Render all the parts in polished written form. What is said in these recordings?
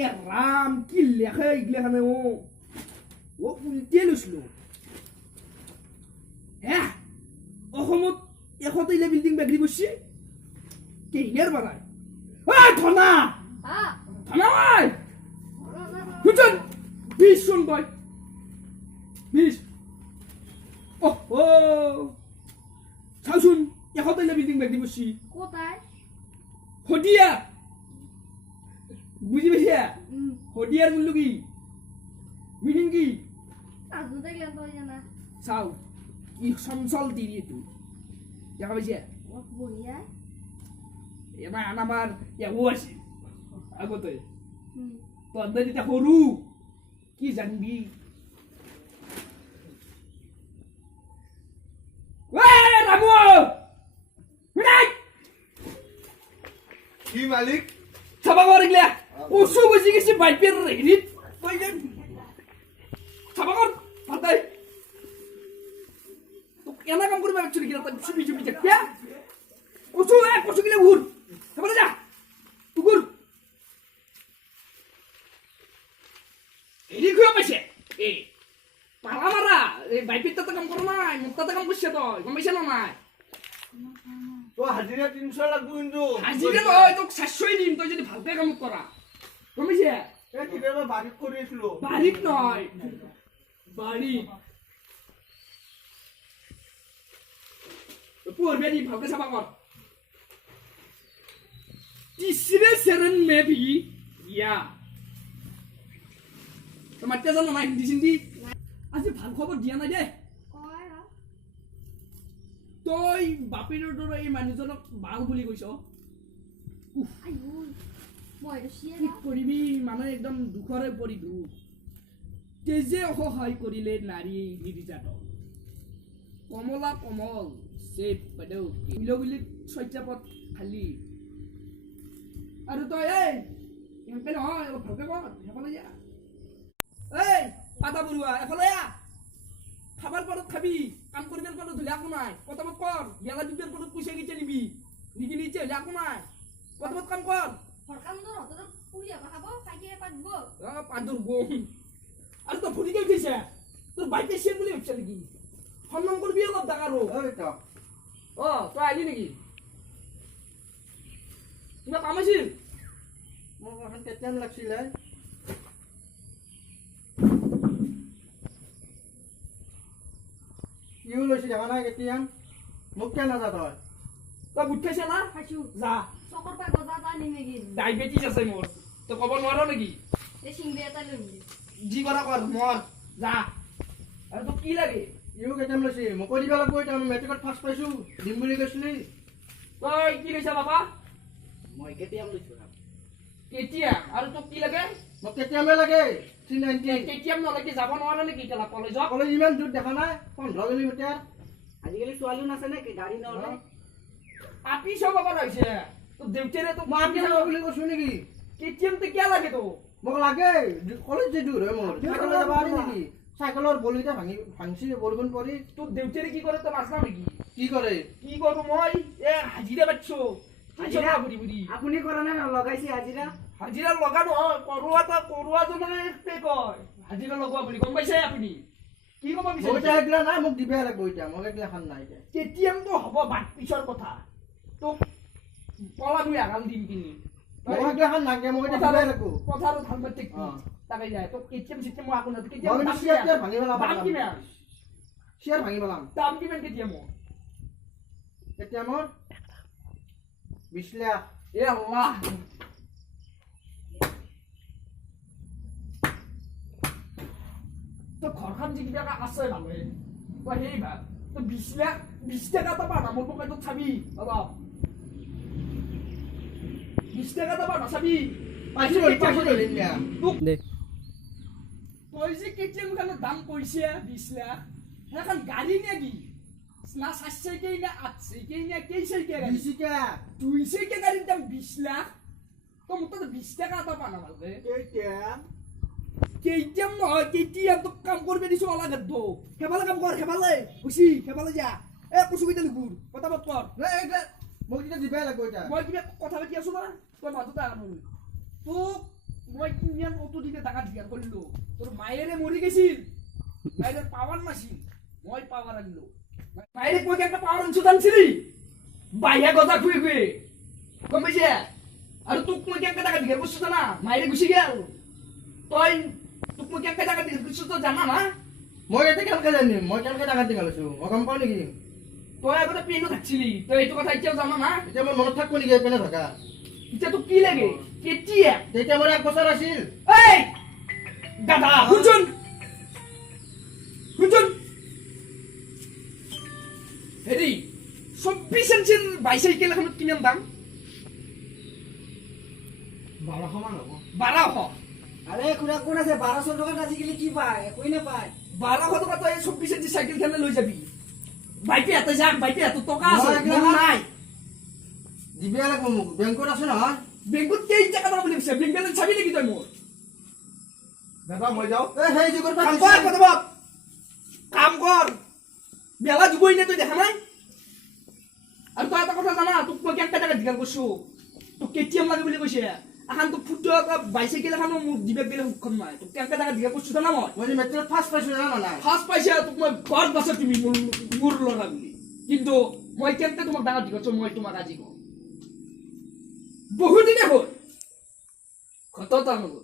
এ রাম কি লেখে এগুলাখানে ও উল্টে লৈছিলো হ্যাঁ অসমত 100 বিল্ডিং বাগৰি বসছি কেইনাৰ বাৰাই ধনা ধনা ভাই শুনছন 20 শুন ভাই 20 চাওচোন 100 বিল্ডিং বাগৰি বসছি কোথায় হদিয়া বুঝি পাইছা হদিয়ার মূল্য কি মিনিং কি আজু দেখলে তো জানা চাও কি চঞ্চল তিৰি এইটো দেখা পাইছা বঢ়িয়া এবাৰ আমাৰ ইয়াও আছে আগতে তহঁতে যেতিয়া সৰু কি জানবি ৰামু কি মালিক চাবা কৰিলে কচু বুজি গেছি বাইপেৰ হেৰিত তই যেন চাবা কৰ ভাতাই তোক এনা কাম কৰিব একচুৱেলি কিনা তই চুবি চুবি যাক কচু গিলে ঘূৰ চাবলৈ যা টুকুৰ হেৰি খুৱা পাইছে এই পালা মাৰা এই বাইপেৰ তাতে কাম কৰা নাই মোৰ তাতে কাম কৰিছে তই গম পাইছা না নাই তো হাজিৰা 300 লাগব কিন্তু হাজিৰা নহয় তোক 400 দিম তই যদি ভালকে কাম কৰা গম পাইছা এ কিবা বাৰিক কৰি আছিলো বাৰীত নহয় বাৰীত পঢ়বে দি ভালকে চাবা কৰ तीसरे चरण में भी या তোমার তে জানো না হিন্দি সিন্দি আজি ভাল খবর দিয়া না দে কয় তই বাপেৰ দৰে এই মানুহজনক বাল বুলি কৈছ আইও মই ৰছিয়া কি কৰিবি মানে একদম দুখৰে পৰি দুখ তেজে অসহায় কৰিলে নাৰী নিৰ্যাতন কমলা কমল চেপ বাইদেউ মিলগুলি সত্যাপদ খালি আৰু তই এই এমপে নহয় অলপ ভালকে কৰ এফালে যা এই পাতা বৰুৱা এফালে আ খাবাৰ পৰত খাবি কাম কৰিবৰ পৰত ধুলে একো নাই পটাপট কৰ গেলা দুপেৰ পৰত পইচা কেইটা নিবি নিকি নিচে হলে একো নাই পটাপট কাম কৰ সৰকামদৰ হতৰ পুৰিয়া খাবো খাইয়ে পাটবো পাদুৰ গম আৰু তই ফুৰি গৈ গৈছে তোৰ বাইকে চেন বুলি ভাবছ নেকি সন্মান কৰিবি অলপ ডাঙৰ ঐ তই আহিলি নেকি কিবা কাম আছিল মোক এখন কেতিয়াম লাগছিলে কিয় লৈছি দেখা নাই কেতিয়াম মোক কিয় নাযা তই বুট খাইছা না খাইছো যা চকর পাই গজা তা নিমে গিল ডায়েবেটিছ আছে মোৰ তই ক'ব নোৱাৰ নেকি এ সিংবে এটা লইলি যি কৰা কৰ মৰ যা আৰু তোক কি লাগে ইও কেতিয়াম লৈছি মোক কৈ দিব লাগিব এতিয়া মেট্ৰিকত ফাৰ্ষ্ট পাইছো দিম বুলি কৈছিলি তই কি লৈছা বাবা মই কেতিয়াম লৈছো কেতিয়া আৰু তোক কি লাগে মোক কেতিয়ামে লাগে 390 কেতিয়াম নালাগে যাব নোৱাৰ নেকি কেলা কলেজত কলেজ ইমান দূৰ দেখা নাই 15 কিলোমিটাৰ আজিকালি ছোৱালীও নাছে নে গাড়ী নহলে আপি সব আবার আছে তো দেউতেরে তো মই আপনি যাব বুলি কৈছো নেকি কেতিয়াম তে কিয়া লাগে তো মোক লাগে কলেজ যে দূৰ হয় মোৰ চাইকেলত যাব পাৰি নেকি চাইকেলৰ বলিটা ভাঙছি বৰষুণ পৰি তোৰ দেউতেৰে কি কৰে তো নাচনা নাকি কি কৰে কি কৰু মই এ হাজিৰা বাচ্চো হাজিৰা বুড়ি বুড়ি আপুনি কৰা নাই লগাইছে হাজিৰা হাজিৰা লগানো কৰুয়া তো মানে পে কয় হাজিৰা লগোৱা বুলি গম পাইছে আপুনি কি কব মই বিচাৰিছে এতিয়া এইগিলা নাই মোক দিবই লাগিব এতিয়া মোক এইগিলা খান নাই এতিয়া কেতিয়াম তো হব বাট পিছৰ কথা তো পলা দুই আগাল দিম কিনি মোক এইগিলা খান নাগে মোক এতিয়া দিবই লাগিব কথাটো ধান বাট তাকে যায় তো কেতিয়াম চিতিয়াম মই আপোনাৰ মই কেতিয়াম কিন্তু চিয়াৰ ভাঙি পেলাম দাম কিমান চিয়াৰ ভাঙি পেলাম দাম কিমান কেতিয়াম এতিয়া মোৰ 20 লাখ এ আল্লাহ তো ঘৰখন যি কিবা আছে ভালে তই সেই ভাব তো 20 লাখ 20 টাকা তো পানা মোৰ পকেটত চাবি অলপ 20 টাকা তো পানা চাবি পাইছো ধৰিম দিয়া তই যে কেতিয়াম খানৰ দাম কৈছে 20 লাখ সেইখন গাড়ী নেকি না 4 চাইকেল না 8 চাইকেল না কেই চাইকেল গাড়ী 20 কা 2 চাইকেল গাড়ীৰ দাম 20 লাখ তো মোক তো 20 টাকা তো পানা ভালকে কেতিয়াম কেতিয়াম নহয় কেতিয়াম তো কাম করবে দিছো আলাদা তো হেবালে কাম কর হেবালে খুশি হেবালে যা এ কুসু কইতে লগুর কথা বত কর মোক এতিয়া দিবই লাগিব এতিয়া মই কিবা কথা পাতি আছো না তোর মাথা তা আমল তো মই কিমান অতদিনে টাকা ধিয়াৰ কৰিলো তোৰ মায়েৰে মৰি গৈছিল মায়েৰে পাৱাৰ নাছিল মই পাৱাৰ আনিলো মায়েৰে কৈ একটা পাৱাৰ আনছো জানছিলি বাহিয়া গজা খুৱে খুৱে গম পাইছে আৰু তোক মই কেনেকে টাকা ধিয়াৰ কৰিছো জানা মায়েৰে গুচি গেল তই তোক মই কেনেকে টাকা ধিয়াৰ কৰিছো তই জানা না মই ইয়াতে কেনেকে জানিম মই কেনেকে টাকা দি লৈছো মই গম পাওঁ নেকি তই আগতে পেনো থাকছিলি তই এইটো কথা এতিয়াও জানা না এতিয়া মই মনত থাকবো নেকি পেনে থকা এতিয়া তোক কি লাগে কেতিয়া তেতিয়া মোৰ 1 বছৰ আছিল এই দাদা শুনচোন শুনচোন হেৰি 24 ইঞ্চিৰ বাইচাইকেল এখনত কিমান দাম 1200 মান হ'ব 1200 আরে খুড়া কোন আছে 1200 টাকা আজিকালি কি পায় একই না পায় 1200 টকা তই 24 ইঞ্চি চাইকেল খেলে লৈ যাবি বাইকে এতে যাক বাইকে এত টকা আছে মই একলা মোৰ নাই দিবি লাগব মোক বেংকত আছে নহয় বেংকত কেই টাকা পাব বুলি কৈছে বেংক বেলেঞ্চ চাবি নেকি তই মোৰ দাদা মই যাওঁ এই সেই যুগৰ পৰা কাম কৰ পদবত কাম কৰ বেলা দুবই নে তই দেখা নাই আৰু তই এটা কথা জানা তোক মই কেনেকে টাকা দিগাল কৈছো তোক কেটিএম লাগে বুলি কৈছে এখন তোক ফুটো বাইচাইকেল এখনো মোক দিবে বেলেগ সক্ষম নাই তোক কেনেকে টাকা দিগাল কৈছো জানা মই যে মেট্ৰিকত ফাৰ্ষ্ট পাইছো জানা নাই ফাৰ্ষ্ট পাইছে তোক মই ঘৰত বাছা তুমি মোৰ ল'ৰা বুলি কিন্তু মই কেনেকে তোমাক টাকা দিগালছো মই তোমাক আজি কওঁ বহুদিনে হ'ল ঘটতা নগ'ল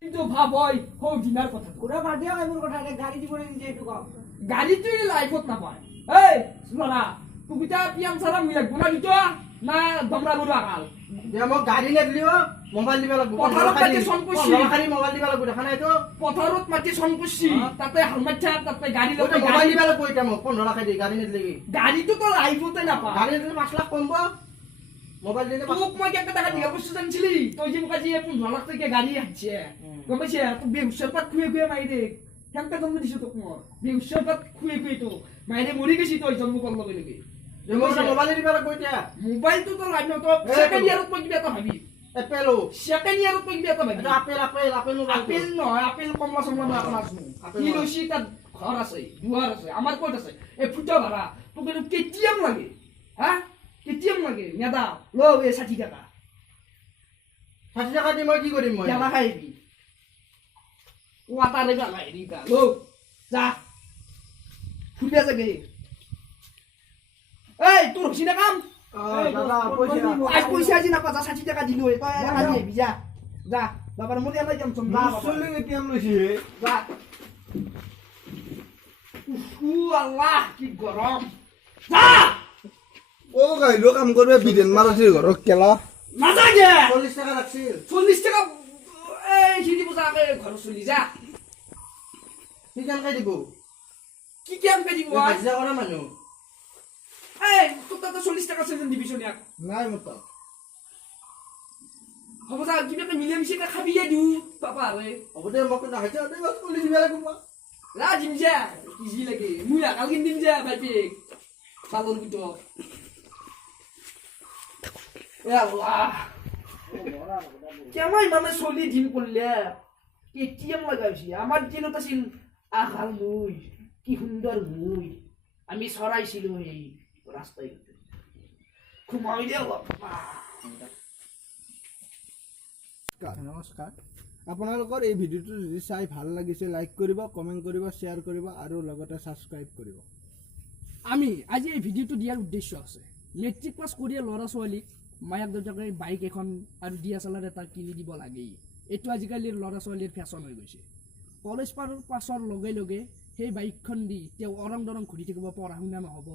কিন্তু ভাব হয় সৌ দিনাৰ কথা খুড়া বাদ দিও এইবোৰ কথা এটা গাড়ী দিব নিজে এইটো কওক গাড়ীটো লাইফত নাপায় এই ল'ৰা তোক এতিয়া পিয়াম চাৰা মিলাক বনা দিত না দমৰা গৰু আকাল দিয়া মোক গাড়ী নেদিলিও মোবাইল দিব লাগব পথাৰত পাতি চন পৰছি। মোবাইল দিব লাগব দেখা নাই তো পথাৰত মাটি চন কৰছি তাতে হালমাঠা তাতে গাড়ী ওইটা লগাই মোবাইল গাড়ী দিব লাগব এটা মোক 15 লাখ দি গাড়ী নেদিলি গাড়ীটো তো লাইফতে নাপায় গাড়ী দিলে 5 লাখ কমব মোবাইল দিলে তোক মই কেনেকে টাকা দিগা বস্তু জানিছিলি তই যে মোক আজি 15 লাখ টকা গাড়ী হাঁচছে গম পাইছে তোক বেহুচৰ পাত খুৱে খুৱে মাৰি দে কেনেকে জন্ম দিছো তোক মই বেহুচৰ পাত খুৱে খুৱে তো মাইৰে মৰি গৈছি তই জন্ম কৰ লগে লগে মোক মোবাইল দিব লাগব এতিয়া মোবাইলটো তো লাইন তো সেকেন্ড ইয়াৰত মই কিবা এটা ভাবি এপেলো সেকেন্ড ইয়াৰত মই কিবা এটা ভাবি এটা আপেল মোবাইল আপেল নহয় আপেল কমলা চমলা মই এখন আছো আপেল কি নহয়। লৈছি তাত ঘৰ আছে দুৱাৰ আছে আমাৰ ক'ত আছে এই ফুটা ভাড়া তোক এইটো কেটিএম লাগে হা কেটিএম লাগে মেদা ল এই 60 টাকা 60 টাকা দি মই কি কৰিম মই গেলা খাইবি ওয়াটারে গেলা হেরিটা লো যা ফুটবে যাগে এই তোর হইছি না কাম দাদা পয়সা আজ পয়সা আজি না 50-60 টাকা দিলো তই আজি নেবি যা যা বাবার মধ্যে এলাই যাম যা মুসলিম এটিএম লইছি যা উফু আল্লাহ কি গরম যা ও গাইলো কাম করবে বিদেন মারাছির ঘর কেলা না যাগে 40 টাকা রাখছিল 40 টাকা এই হিদি বুঝাকে ঘর চলি যা কি কেনকে দিব কি কেম কে দিব হাজিৰা কৰা মানুহ এই তোক তো 40 টাকা সেজন দিবি চলিয়া নাই মত হ'ব যা কিবা মিলে মিশে খাবিয়ে দিও পাপা রে হ'ব দে মোক হাজিৰা দে বাস কৰি দিব লাগিব লা দিম যা ইজি লাগে মুই আকাল কিন দিম যা ভাইপি চালন বিটো এ আল্লাহ কেমন মানে চলি দিন করলে কেটিএম লাগাইছি আমার দিনত আছিল আকাল মুই কি সুন্দর মুই আমি চড়াইছিলো এই রাস্তায় ঘুমাই দে অলপ নমস্কাৰ আপোনালোকৰ এই ভিডিঅ'টো যদি চাই ভাল লাগিছে লাইক কৰিব কমেণ্ট কৰিব শ্বেয়াৰ কৰিব আৰু লগতে ছাবস্ক্ৰাইব কৰিব আমি আজি এই ভিডিঅ'টো দিয়াৰ উদ্দেশ্য আছে মেট্ৰিক পাছ কৰিয়ে ল'ৰা ছোৱালীক মায়াক দেউতাকে বাইক এখন আৰু ডিএছএলআৰ এটা কিনি দিব লাগেই এইটো আজিকালিৰ ল'ৰা ছোৱালীৰ ফেশ্বন হৈ গৈছে কলেজ পাছৰ লগে লগে সেই বাইকখন দি তেওঁ অৰং দৰং ঘূৰি থাকিব পঢ়া শুনা নহ'ব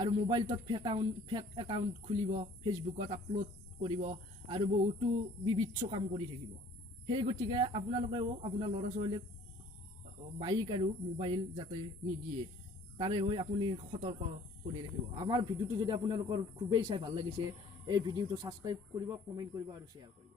আৰু মোবাইলটোত ফেক একাউণ্ট খুলিব ফেচবুকত আপলোড কৰিব আৰু বহুতো বিবিধ কাম কৰি থাকিব সেই গতিকে আপোনালোকেও আপোনাৰ ল'ৰা ছোৱালীক বাইক আৰু মোবাইল যাতে নিদিয়ে তাৰে হৈ আপুনি সতৰ্ক কৰি ৰাখিব আমাৰ ভিডিঅ'টো যদি আপোনালোকৰ খুবেই চাই ভাল লাগিছে এই ভিডিঅ'টো ছাবস্ক্ৰাইব কৰিব কমেণ্ট কৰিব আৰু শ্বেয়াৰ কৰিব